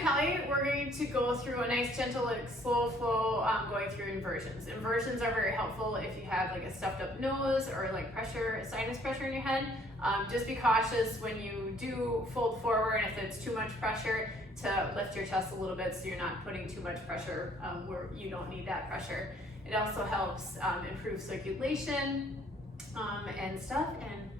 I'm Kelly. We're going to go through a nice, gentle, like slow flow going through inversions. Inversions are very helpful if you have like a stuffed up nose or like pressure, sinus pressure in your head. Just be cautious when you do fold forward if it's too much pressure to lift your chest a little bit so you're not putting too much pressure where you don't need that pressure. It also helps improve circulation and stuff, and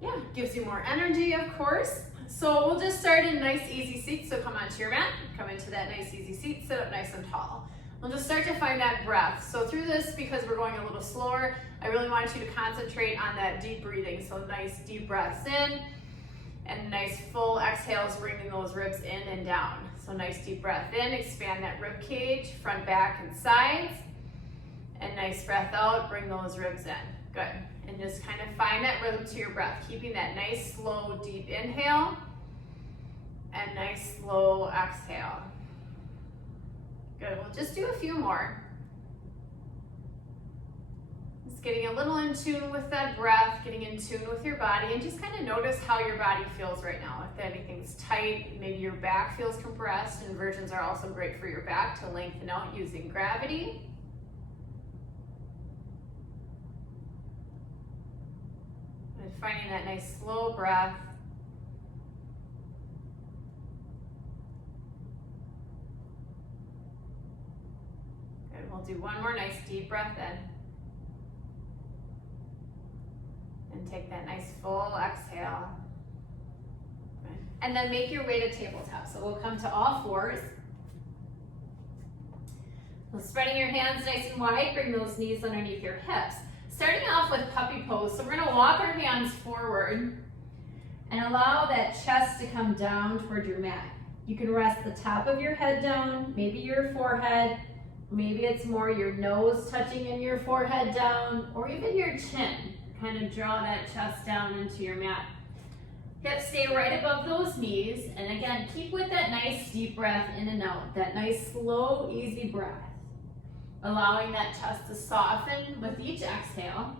yeah, gives you more energy, of course. So we'll just start in nice easy seats. So come onto your mat, come into that nice easy seat, sit up nice and tall. We'll just start to find that breath. So through this, because we're going a little slower, I really want you to concentrate on that deep breathing. So nice deep breaths in and nice full exhales, bringing those ribs in and down. So nice deep breath in, expand that rib cage, front, back, and sides. And nice breath out, bring those ribs in. Good. And just kind of find that rhythm to your breath, keeping that nice, slow, deep inhale and nice, slow exhale. Good. We'll just do a few more. Just getting a little in tune with that breath, getting in tune with your body, and just kind of notice how your body feels right now. If anything's tight, maybe your back feels compressed. Inversions are also great for your back to lengthen out using gravity. And finding that nice slow breath. Good. We'll do one more nice deep breath in. And take that nice full exhale. Good. And then make your way to tabletop. So we'll come to all fours. So spreading your hands nice and wide, bring those knees underneath your hips. Starting off with puppy pose, so we're going to walk our hands forward and allow that chest to come down toward your mat. You can rest the top of your head down, maybe your forehead, maybe it's more your nose touching in your forehead down, or even your chin. Kind of draw that chest down into your mat. Hips stay right above those knees, and again, keep with that nice deep breath in and out, that nice slow, easy breath. Allowing that chest to soften with each exhale.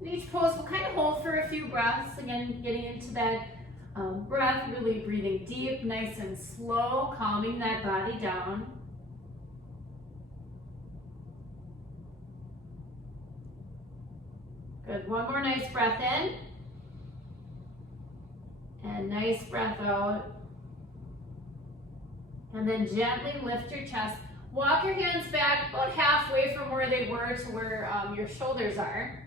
In each pose, we'll kind of hold for a few breaths. Again, getting into that breath, really breathing deep, nice and slow, calming that body down. Good, one more nice breath in. And nice breath out. And then gently lift your chest. Walk your hands back about halfway from where they were to where your shoulders are.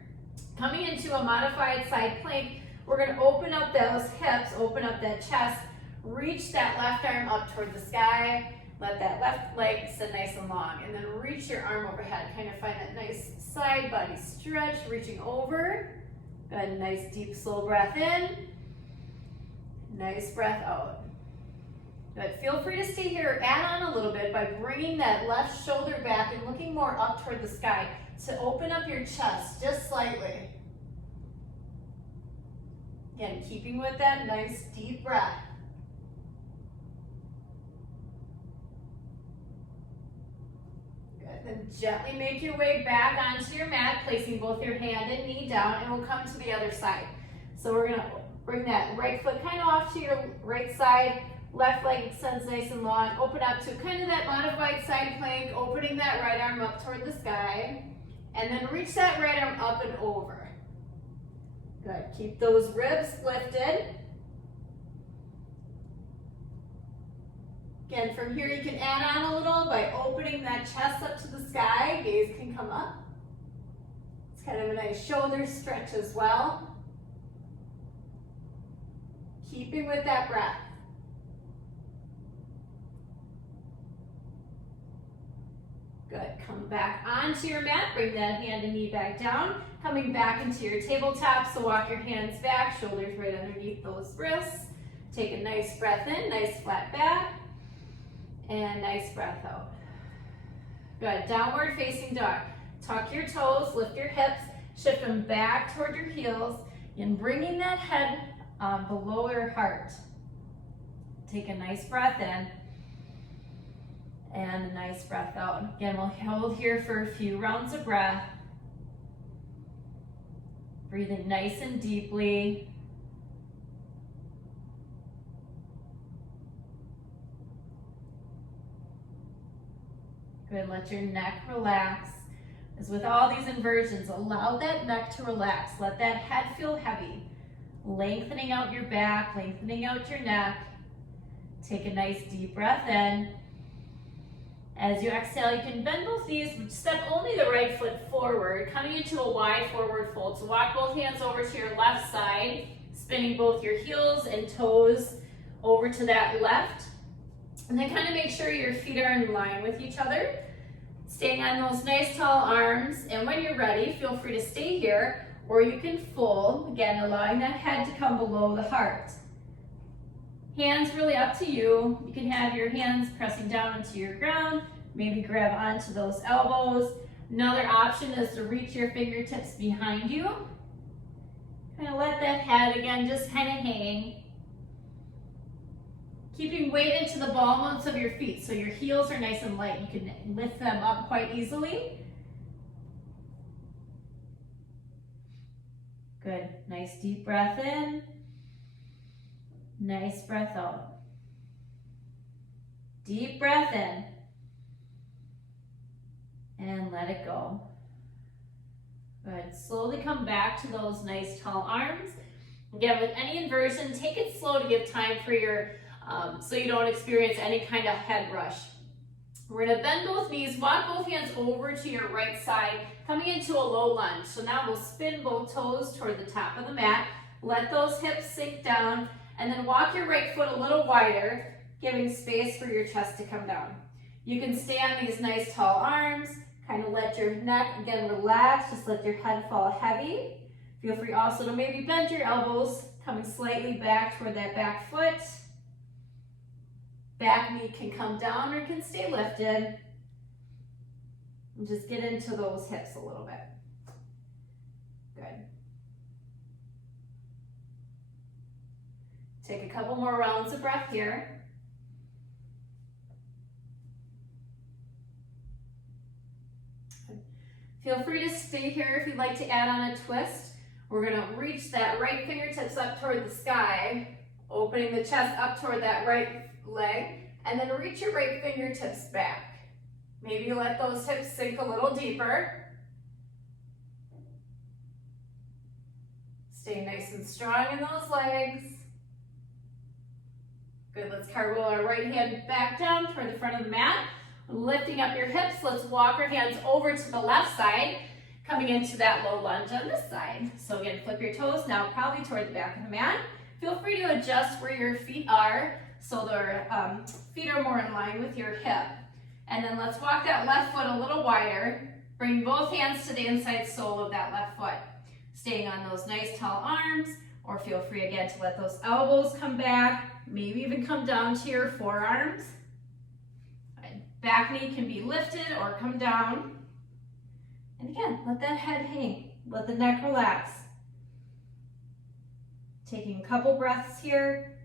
Coming into a modified side plank, we're going to open up those hips, open up that chest, reach that left arm up toward the sky, let that left leg sit nice and long, and then reach your arm overhead. Kind of find that nice side body stretch, reaching over. Good, nice deep slow breath in, nice breath out. Good. Feel free to stay here or add on a little bit by bringing that left shoulder back and looking more up toward the sky to open up your chest just slightly. Again, keeping with that nice deep breath. Good. Then gently make your way back onto your mat, placing both your hand and knee down, and we'll come to the other side. So we're going to bring that right foot kind of off to your right side. Left leg extends nice and long. Open up to kind of that modified side plank, opening that right arm up toward the sky. And then reach that right arm up and over. Good. Keep those ribs lifted. Again, from here you can add on a little by opening that chest up to the sky. Gaze can come up. It's kind of a nice shoulder stretch as well. Keeping with that breath. Good. Come back onto your mat. Bring that hand and knee back down. Coming back into your tabletop. So walk your hands back, shoulders right underneath those wrists. Take a nice breath in, nice flat back. And nice breath out. Good. Downward facing dog. Tuck your toes, lift your hips, shift them back toward your heels, and bringing that head below your heart. Take a nice breath in. And a nice breath out. Again, we'll hold here for a few rounds of breath. Breathing nice and deeply. Good, let your neck relax. As with all these inversions, allow that neck to relax. Let that head feel heavy. Lengthening out your back, lengthening out your neck. Take a nice deep breath in. As you exhale, you can bend both knees, step only the right foot forward, coming into a wide forward fold. So walk both hands over to your left side, spinning both your heels and toes over to that left. And then kind of make sure your feet are in line with each other. Staying on those nice tall arms. And when you're ready, feel free to stay here, or you can fold, again, allowing that head to come below the heart. Hands really up to you. You can have your hands pressing down into your ground, maybe grab onto those elbows. Another option is to reach your fingertips behind you. Kind of let that head, again, just kind of hang. Keeping weight into the ball mounts of your feet, so your heels are nice and light. You can lift them up quite easily. Good, nice deep breath in. Nice breath out. Deep breath in. And let it go. Good. Slowly come back to those nice tall arms. Again, with any inversion, take it slow to give time for your, so you don't experience any kind of head rush. We're gonna bend both knees, walk both hands over to your right side, coming into a low lunge. So now we'll spin both toes toward the top of the mat. Let those hips sink down, and then walk your right foot a little wider, giving space for your chest to come down. You can stay on these nice tall arms, kind of let your neck, again, relax, just let your head fall heavy. Feel free also to maybe bend your elbows, coming slightly back toward that back foot. Back knee can come down or can stay lifted. And just get into those hips a little bit. Good. Take a couple more rounds of breath here. Feel free to stay here if you'd like to add on a twist. We're gonna reach that right fingertips up toward the sky, opening the chest up toward that right leg, and then reach your right fingertips back. Maybe let those hips sink a little deeper. Stay nice and strong in those legs. Good, let's cartwheel our right hand back down toward the front of the mat. Lifting up your hips, let's walk our hands over to the left side, coming into that low lunge on this side. So again, flip your toes now probably toward the back of the mat. Feel free to adjust where your feet are so their feet are more in line with your hip. And then let's walk that left foot a little wider. Bring both hands to the inside sole of that left foot. Staying on those nice tall arms, or feel free again to let those elbows come back, maybe even come down to your forearms. Back knee can be lifted or come down. And again, let that head hang. Let the neck relax. Taking a couple breaths here.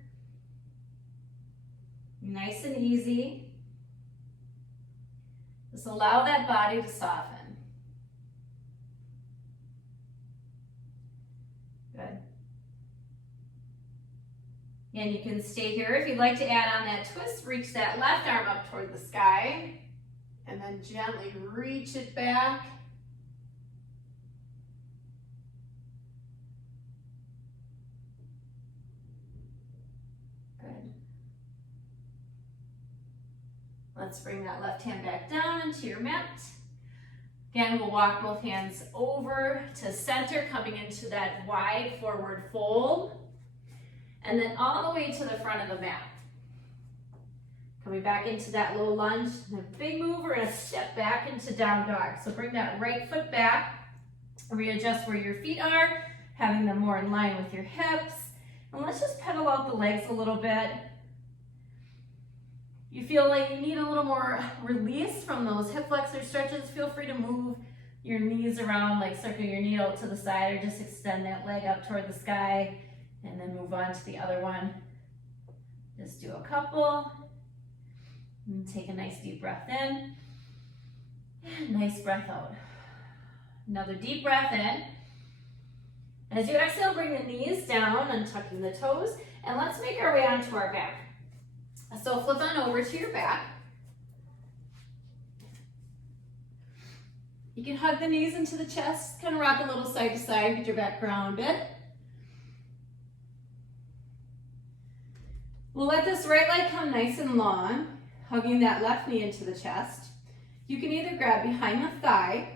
Nice and easy. Just allow that body to soften. Good. And you can stay here. If you'd like to add on that twist, reach that left arm up toward the sky, and then gently reach it back. Good. Let's bring that left hand back down into your mat. Again, we'll walk both hands over to center, coming into that wide forward fold. And then all the way to the front of the mat. Coming back into that low lunge, and a big move, we're gonna step back into down dog. So bring that right foot back, readjust where your feet are, having them more in line with your hips. And let's just pedal out the legs a little bit. You feel like you need a little more release from those hip flexor stretches, feel free to move your knees around, like circle your knee out to the side, or just extend that leg up toward the sky. And then move on to the other one. Just do a couple. And take a nice deep breath in. And nice breath out. Another deep breath in. As you exhale, bring the knees down, untucking the toes. And let's make our way onto our back. So flip on over to your back. You can hug the knees into the chest, kind of rock a little side to side, get your back grounded. We'll let this right leg come nice and long, hugging that left knee into the chest. You can either grab behind the thigh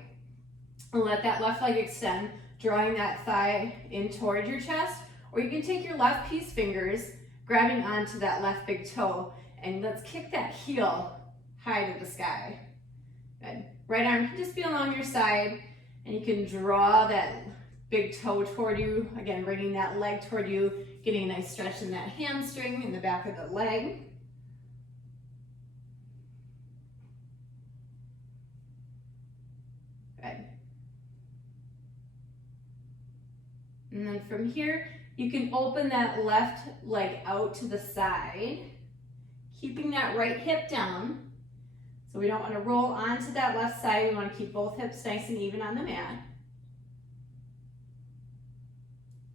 and let that left leg extend, drawing that thigh in toward your chest, or you can take your left peace fingers, grabbing onto that left big toe, and let's kick that heel high to the sky. Good. Right arm can just be along your side, and you can draw that big toe toward you. Again, bringing that leg toward you, getting a nice stretch in that hamstring in the back of the leg. Good. And then from here, you can open that left leg out to the side, keeping that right hip down. So we don't want to roll onto that left side. We want to keep both hips nice and even on the mat.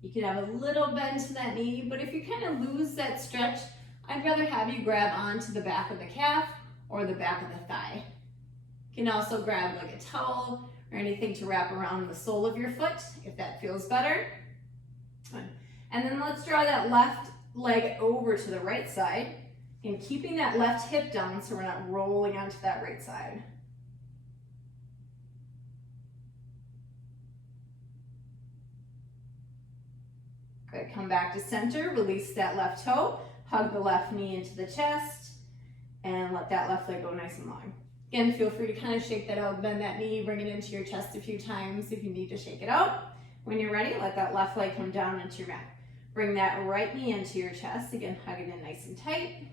You can have a little bend to that knee, but if you kind of lose that stretch, I'd rather have you grab onto the back of the calf or the back of the thigh. You can also grab like a towel or anything to wrap around the sole of your foot if that feels better. And then let's draw that left leg over to the right side and keeping that left hip down so we're not rolling onto that right side. Good, come back to center, release that left toe, hug the left knee into the chest, and let that left leg go nice and long. Again, feel free to kind of shake that out, bend that knee, bring it into your chest a few times if you need to shake it out. When you're ready, let that left leg come down into your mat. Bring that right knee into your chest. Again, hug it in nice and tight.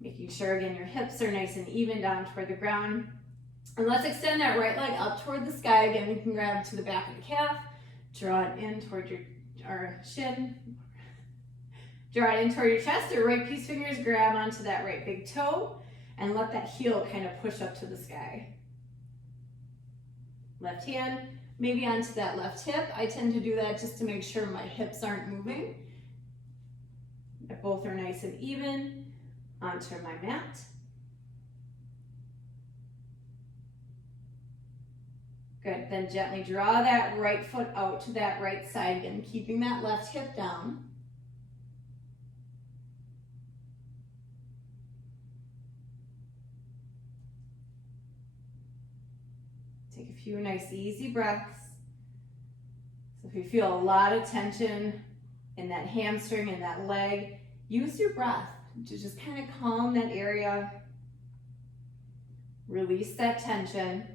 Making sure, again, your hips are nice and even down toward the ground. And let's extend that right leg up toward the sky. Again, you can grab to the back of the calf, draw it in toward your shin, draw it in toward your chest, or right peace fingers, grab onto that right big toe, and let that heel kind of push up to the sky. Left hand, maybe onto that left hip. I tend to do that just to make sure my hips aren't moving. That both are nice and even onto my mat. Good, then gently draw that right foot out to that right side again, keeping that left hip down. Take a few nice easy breaths. So if you feel a lot of tension in that hamstring and that leg, use your breath to just kind of calm that area. Release that tension.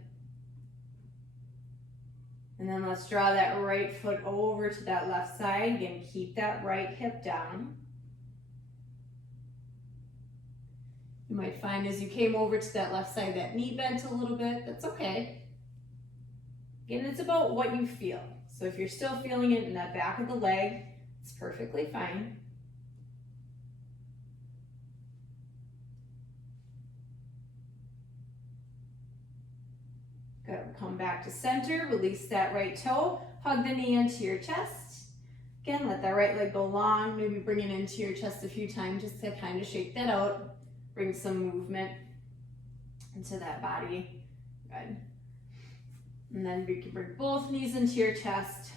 And then let's draw that right foot over to that left side. Again, keep that right hip down. You might find as you came over to that left side, that knee bent a little bit. That's okay. Again, it's about what you feel. So if you're still feeling it in that back of the leg, it's perfectly fine. Good, come back to center, release that right toe, hug the knee into your chest. Again, let that right leg go long, maybe bring it into your chest a few times just to kind of shake that out. Bring some movement into that body. Good. And then you can bring both knees into your chest,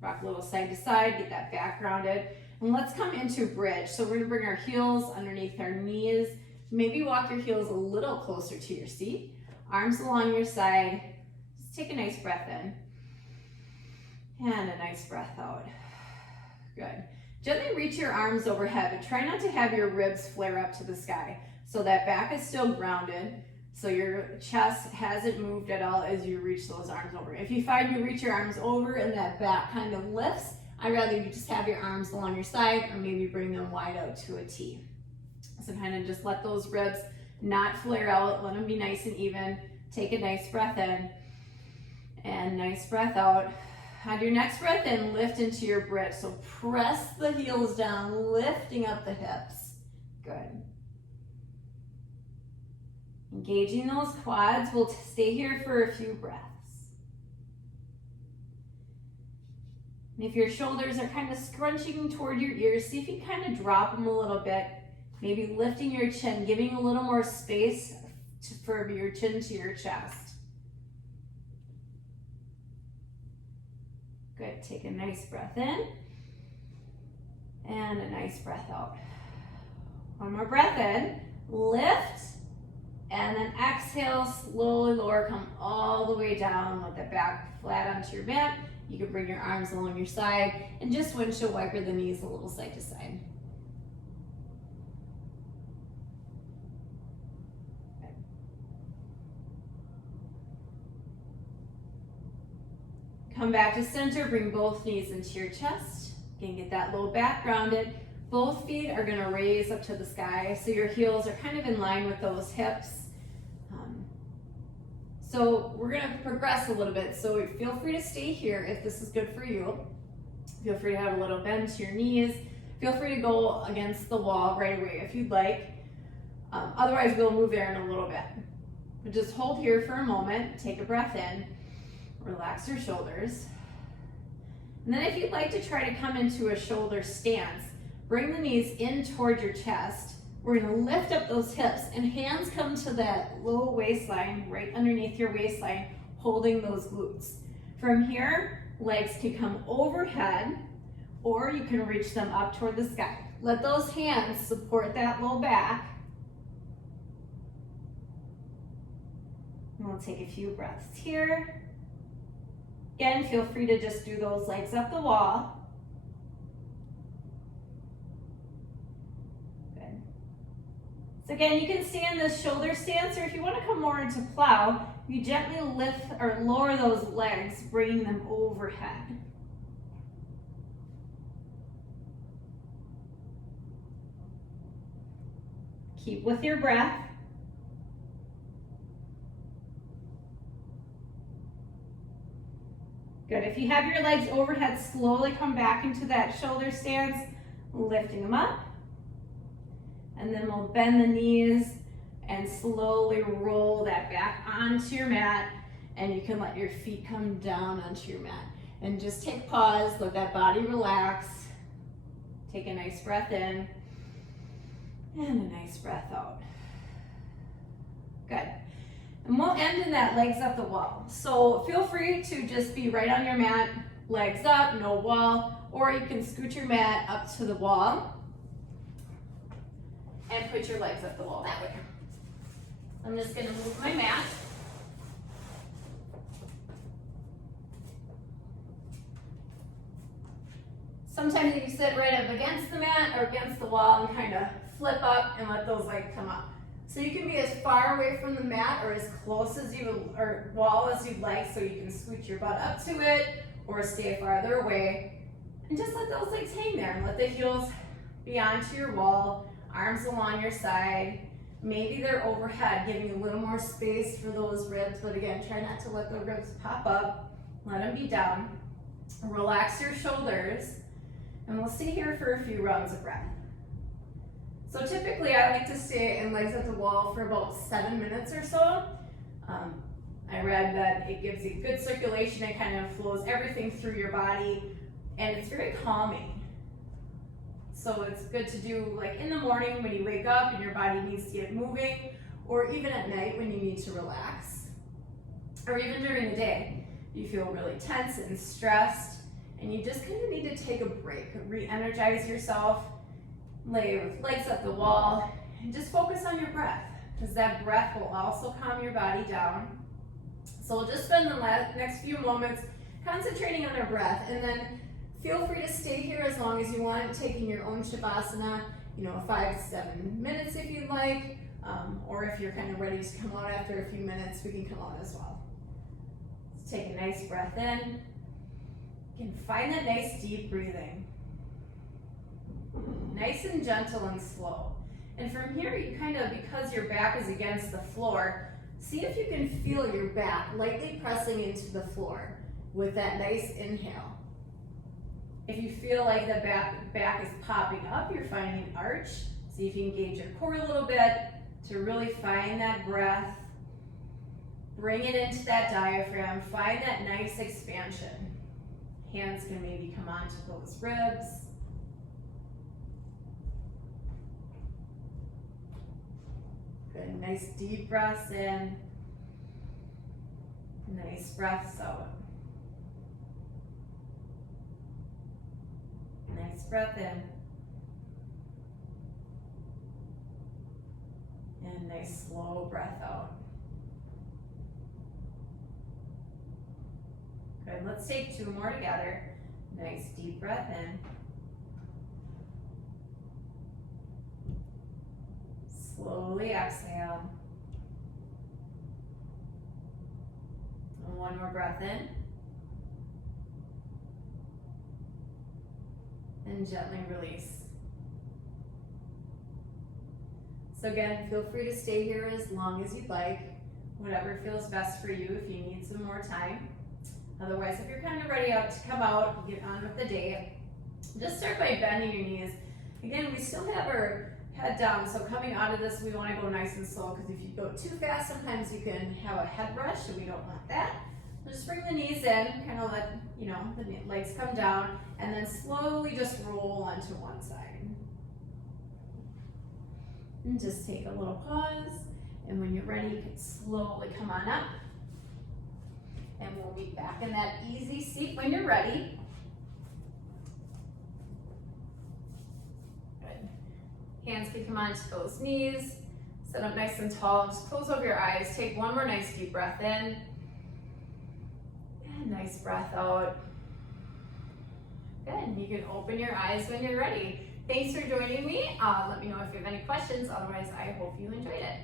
rock a little side to side, get that back grounded. And let's come into bridge. So we're gonna bring our heels underneath our knees. Maybe walk your heels a little closer to your seat. Arms along your side. Just take a nice breath in. And a nice breath out. Good. Gently reach your arms overhead, but try not to have your ribs flare up to the sky. So that back is still grounded. So your chest hasn't moved at all as you reach those arms over. If you find you reach your arms over and that back kind of lifts, I'd rather you just have your arms along your side or maybe bring them wide out to a T. So kind of just let those ribs not flare out, let them be nice and even. Take a nice breath in and nice breath out. On your next breath in, lift into your bridge. So press the heels down, lifting up the hips. Good. Engaging those quads. We'll stay here for a few breaths. And if your shoulders are kind of scrunching toward your ears, see if you kind of drop them a little bit. Maybe lifting your chin, giving a little more space for your chin to your chest. Good, take a nice breath in and a nice breath out. One more breath in, lift, and then exhale, slowly lower, come all the way down, let that back flat onto your mat. You can bring your arms along your side and just windshield wiper the knees a little side to side. Come back to center, bring both knees into your chest. Again, get that low back grounded. Both feet are gonna raise up to the sky, so your heels are kind of in line with those hips. So we're gonna progress a little bit, so feel free to stay here if this is good for you. Feel free to have a little bend to your knees. Feel free to go against the wall right away if you'd like. Otherwise, we'll move there in a little bit. But just hold here for a moment, take a breath in, relax your shoulders. And then if you'd like to try to come into a shoulder stance, bring the knees in toward your chest. We're gonna lift up those hips and hands come to that low waistline, right underneath your waistline, holding those glutes. From here, legs can come overhead, or you can reach them up toward the sky. Let those hands support that low back. And we'll take a few breaths here. Again, feel free to just do those legs up the wall. Good. So again, you can stay in this shoulder stance, or if you want to come more into plow, you gently lift or lower those legs, bringing them overhead. Keep with your breath. Good, if you have your legs overhead, slowly come back into that shoulder stance, lifting them up. And then we'll bend the knees and slowly roll that back onto your mat. And you can let your feet come down onto your mat. And just take pause, let that body relax. Take a nice breath in and a nice breath out. Good. And we'll end in that legs up the wall. So feel free to just be right on your mat, legs up, no wall, or you can scoot your mat up to the wall and put your legs up the wall that way. I'm just gonna move my mat. Sometimes you can sit right up against the mat or against the wall and kind of flip up and let those legs come up. So you can be as far away from the mat or as close as you or wall as you'd like, so you can scoot your butt up to it or stay farther away. And just let those legs hang there and let the heels be onto your wall, arms along your side. Maybe they're overhead, giving you a little more space for those ribs, but again, try not to let the ribs pop up. Let them be down. Relax your shoulders, and we'll stay here for a few rounds of breath. So typically I like to stay in legs at the wall for about 7 minutes or so. I read that it gives you good circulation, it kind of flows everything through your body, and it's very calming. So it's good to do like in the morning when you wake up and your body needs to get moving, or even at night when you need to relax. Or even during the day, you feel really tense and stressed, and you just kind of need to take a break, re-energize yourself, lay with legs up the wall, and just focus on your breath, because that breath will also calm your body down. So we'll just spend the next few moments concentrating on our breath, and then feel free to stay here as long as you want, taking your own Shavasana, 5 to 7 minutes if you'd like, or if you're kind of ready to come out after a few minutes, we can come out as well. Let's take a nice breath in. You can find that nice deep breathing. Nice and gentle and slow. And from here, you kind of, because your back is against the floor, see if you can feel your back lightly pressing into the floor with that nice inhale. If you feel like the back is popping up, you're finding an arch. See if you can engage your core a little bit to really find that breath. Bring it into that diaphragm. Find that nice expansion. Hands can maybe come onto those ribs. Good, nice deep breaths in. Nice breaths out. breath in. And nice slow breath out. Good, let's take 2 more together. Nice deep breath in. Slowly exhale. And 1 more breath in. And gently release. So again, feel free to stay here as long as you'd like, whatever feels best for you if you need some more time. Otherwise, if you're kind of ready to come out, get on with the day, just start by bending your knees. Again, we still have our head down, so coming out of this, we want to go nice and slow, because if you go too fast, sometimes you can have a head rush, and we don't want that. So just bring the knees in, kind of let, the legs come down, and then slowly just roll onto one side. And just take a little pause, and when you're ready, you can slowly come on up. And we'll be back in that easy seat when you're ready. Good. Hands can come onto those knees. Sit up nice and tall. Just close over your eyes. Take 1 more nice deep breath in. And nice breath out. Good. You can open your eyes when you're ready. Thanks for joining me. Let me know if you have any questions. Otherwise, I hope you enjoyed it.